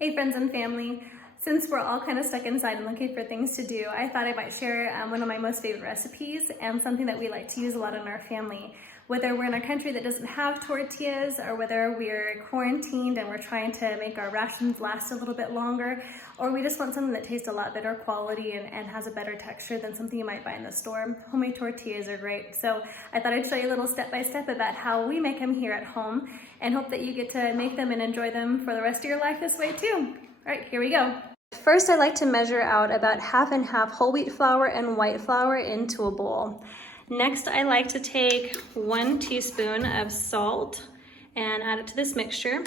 Hey friends and family, since we're all kind of stuck inside and looking for things to do, I thought I might share one of my most favorite recipes and something that we like to use a lot in our family. Whether we're in a country that doesn't have tortillas or whether we're quarantined and we're trying to make our rations last a little bit longer, or we just want something that tastes a lot better quality and has a better texture than something you might buy in the store, homemade tortillas are great. So I thought I'd show you a little step-by-step about how we make them here at home and hope that you get to make them and enjoy them for the rest of your life this way too. All right, here we go. First, I like to measure out about half and half whole wheat flour and white flour into a bowl. Next, I like to take 1 teaspoon of salt and add it to this mixture.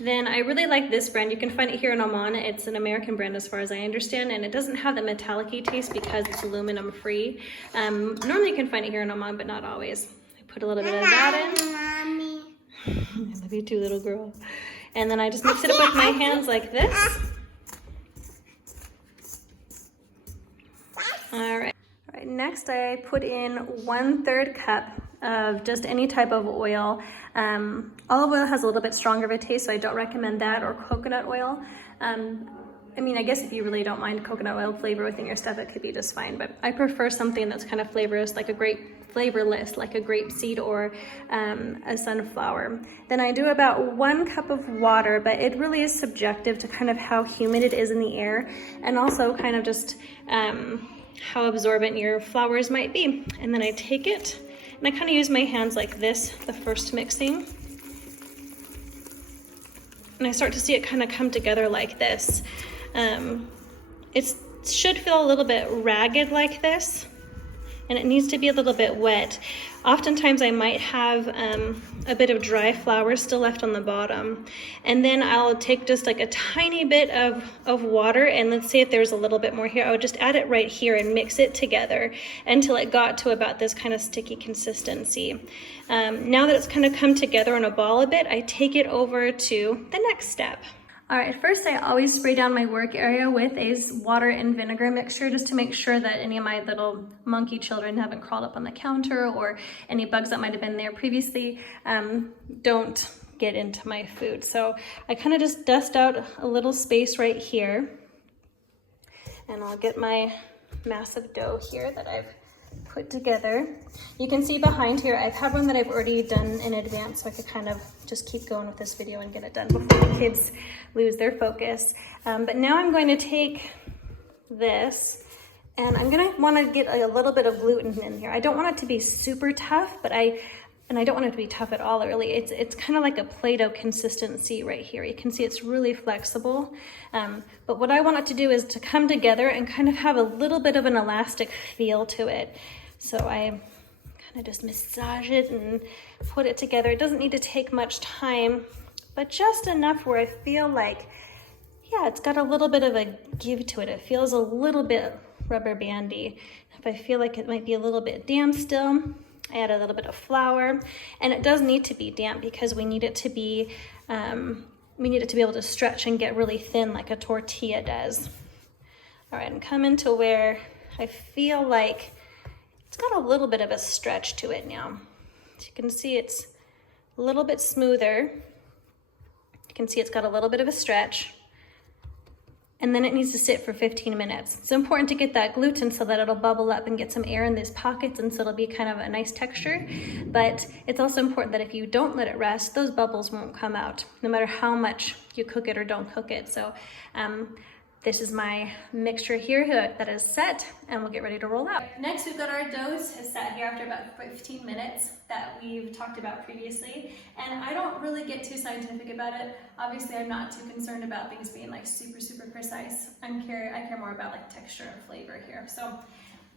Then I really like this brand. You can find it here in Oman. It's an American brand as far as I understand, and it doesn't have the metallic-y taste because it's aluminum free. Normally you can find it here in Oman, but not always. I put a little bit of that in. I love you too, little girl. And then I just mix it up with my hands like this. All right. Next, I put in 1/3 cup of just any type of oil. Olive oil has a little bit stronger of a taste, so I don't recommend that, or coconut oil. I mean, I guess if you really don't mind coconut oil flavor within your stuff, it could be just fine, but I prefer something that's kind of flavorless, like a grape seed or a sunflower. Then I do about 1 cup of water, but it really is subjective to kind of how humid it is in the air, and also kind of just how absorbent your flours might be. And then I take it and I kind of use my hands like this, the first mixing. And I start to see it kind of come together like this. It should feel a little bit ragged like this, and it needs to be a little bit wet. Oftentimes I might have a bit of dry flour still left on the bottom, and then I'll take just like a tiny bit of water, and let's see if there's a little bit more here. I would just add it right here and mix it together until it got to about this kind of sticky consistency. Now that it's kind of come together in a ball a bit, I take it over to the next step. All right, first I always spray down my work area with a water and vinegar mixture just to make sure that any of my little monkey children haven't crawled up on the counter, or any bugs that might have been there previously don't get into my food. So I kind of just dust out a little space right here, and I'll get my massive dough here that I've put together. You can see behind here, I've had one that I've already done in advance, so I could kind of just keep going with this video and get it done before the kids lose their focus. But now I'm going to take this, and I'm gonna wanna get a little bit of gluten in here. I don't want it to be super tough, but I don't want it to be tough at all, really. It's kind of like a Play-Doh consistency right here. You can see it's really flexible. But what I want it to do is to come together and kind of have a little bit of an elastic feel to it. So I kind of just massage it and put it together. It doesn't need to take much time, but just enough where I feel like, yeah, it's got a little bit of a give to it. It feels a little bit rubber bandy. If I feel like it might be a little bit damp still, I add a little bit of flour, and it does need to be damp because we need it to be able to stretch and get really thin like a tortilla does. All right, I'm coming to where I feel like it's got a little bit of a stretch to it now. As you can see, it's a little bit smoother. You can see it's got a little bit of a stretch. And then it needs to sit for 15 minutes. It's important to get that gluten so that it'll bubble up and get some air in these pockets, and so it'll be kind of a nice texture. But it's also important that if you don't let it rest, those bubbles won't come out, no matter how much you cook it or don't cook it. So this is my mixture here that is set, and we'll get ready to roll out. Next, we've got our dough set here after about 15 minutes that we've talked about previously. And I don't really get too scientific about it. Obviously, I'm not too concerned about things being like super, super precise. I care more about like texture and flavor here. So I'm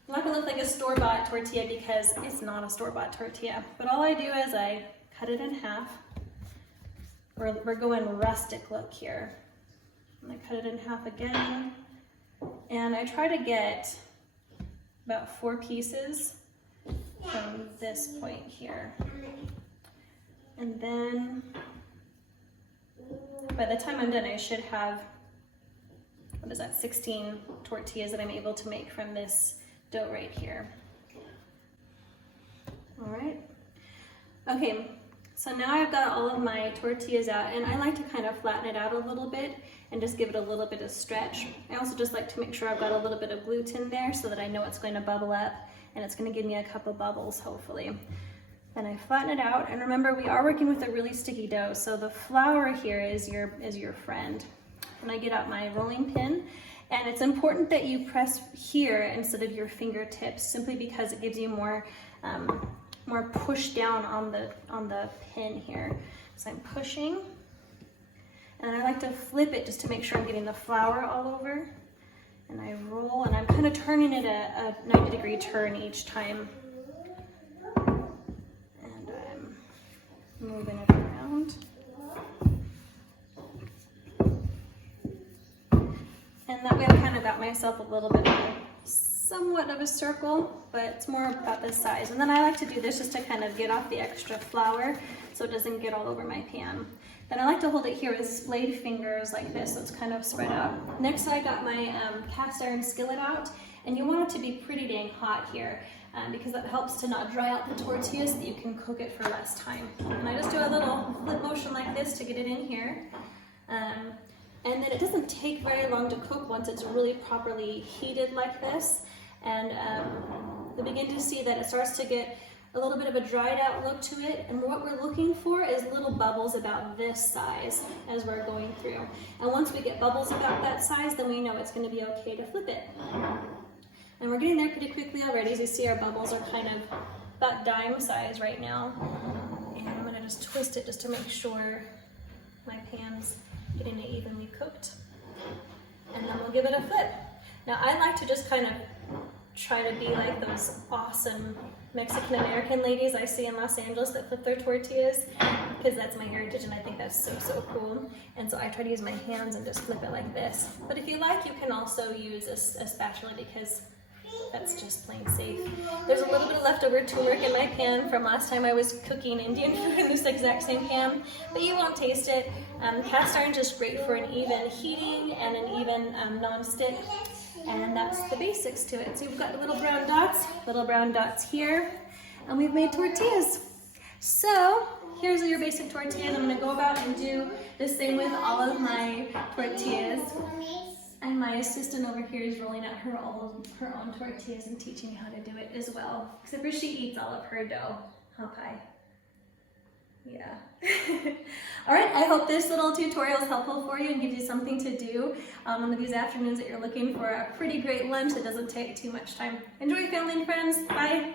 not gonna look like a store-bought tortilla because it's not a store-bought tortilla. But all I do is I cut it in half. We're going rustic look here. And I cut it in half again, and I try to get about 4 pieces from this point here. And then by the time I'm done, I should have, 16 tortillas that I'm able to make from this dough right here. All right. Okay, So now I've got all of my tortillas out, and I like to kind of flatten it out a little bit and just give it a little bit of stretch. I also just like to make sure I've got a little bit of gluten there so that I know it's going to bubble up and it's going to give me a couple bubbles, hopefully. Then I flatten it out, and remember, we are working with a really sticky dough, so the flour here is your friend. And I get out my rolling pin, and it's important that you press here instead of your fingertips, simply because it gives you more push down on the pin here. So I'm pushing, and I like to flip it just to make sure I'm getting the flour all over. And I roll, and I'm kind of turning it a 90-degree turn each time. And I'm moving it around. And that way I've kind of got myself a little bit of somewhat of a circle, but it's more about this size. And then I like to do this just to kind of get off the extra flour so it doesn't get all over my pan. Then I like to hold it here with splayed fingers like this, so it's kind of spread out. Next, I got my cast iron skillet out, and you want it to be pretty dang hot here because that helps to not dry out the tortillas so that you can cook it for less time. And I just do a little flip motion like this to get it in here. And then it doesn't take very long to cook once it's really properly heated like this. And you begin to see that it starts to get a little bit of a dried out look to it. And what we're looking for is little bubbles about this size as we're going through. And once we get bubbles about that size, then we know it's going to be okay to flip it. And we're getting there pretty quickly already. As you see, our bubbles are kind of about dime size right now. And I'm going to just twist it just to make sure my pan's getting it evenly cooked. And then we'll give it a flip. Now I like to just kind of try to be like those awesome Mexican American ladies I see in Los Angeles that flip their tortillas, because that's my heritage and I think that's so cool. And so I try to use my hands and just flip it like this. But if you like, you can also use a spatula, because that's just plain safe. There's a little bit of leftover turmeric in my pan from last time I was cooking Indian food in this exact same pan, but you won't taste it. Cast iron is just great for an even heating and an even non-stick, and that's the basics to it. So we've got little brown dots here, and we've made tortillas. So here's your basic tortillas. I'm going to go about and do the same with all of my tortillas. And my assistant over here is rolling out her own tortillas and teaching me how to do it as well. Except for she eats all of her dough. Huh, Pi? Yeah. All right, I hope this little tutorial is helpful for you and gives you something to do one of these afternoons that you're looking for a pretty great lunch that doesn't take too much time. Enjoy, family and friends. Bye.